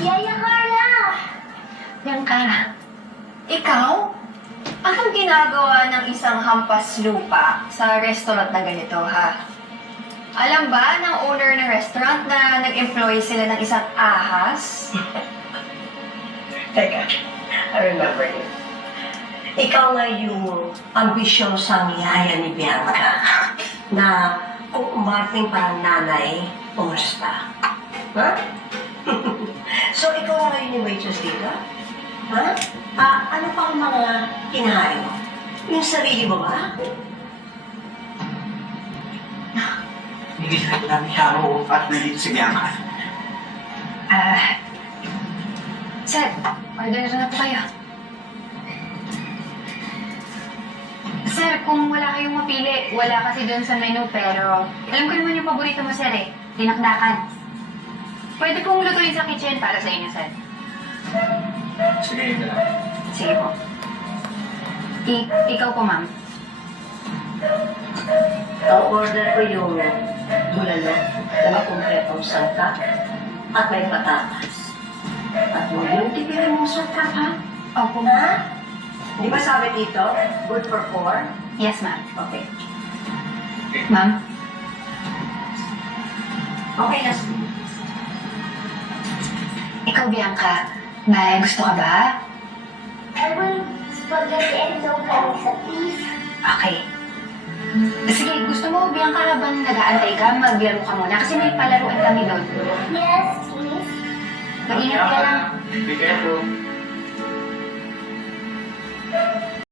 Yaya Carla! Bianca, ikaw? Anong ginagawa ng isang hampas lupa sa restaurant na ganito, ha? Alam ba ng owner ng restaurant na nag-employ sila ng isang ahas? Teka, I remember you. Ikaw nga yung ambisyosang yaya ni Bianca na kung umating parang nanay, umusta. Ha? So, ikaw nga yun yung waitress dito? Ha? Ano pang mga kinahain mo? Yung sarili mo ba? Hindi lang siya ako at nandito si Bianca. Sir, order na po kayo. Sir, kung wala kayong mapili, wala kasi doon sa menu, pero alam ko naman yung paborito mo, sir, eh. Dinakdakan. Pwede pong lutuin sa kitchen para sa inyo, sir. Sige, yun na lang. Sige po. Ikaw po, ma'am. Ang order ko yung bulalo na may kumpletong sangkap at may patatas. At yung tipirin mong sangkap, ha? Opo. Ha? Di ba sabi dito, good for 4? Yes, ma'am. Okay. Ma'am? Okay na. Ikaw, Bianca, may gusto ka ba? I will spaghetti and longanisa, please. Okay. Sige, gusto mo, Bianca, habang nag-aantay ka, maglaro ka muna kasi may palaruan kami doon. Yes, please. Mag-ingat ka lang. Be careful.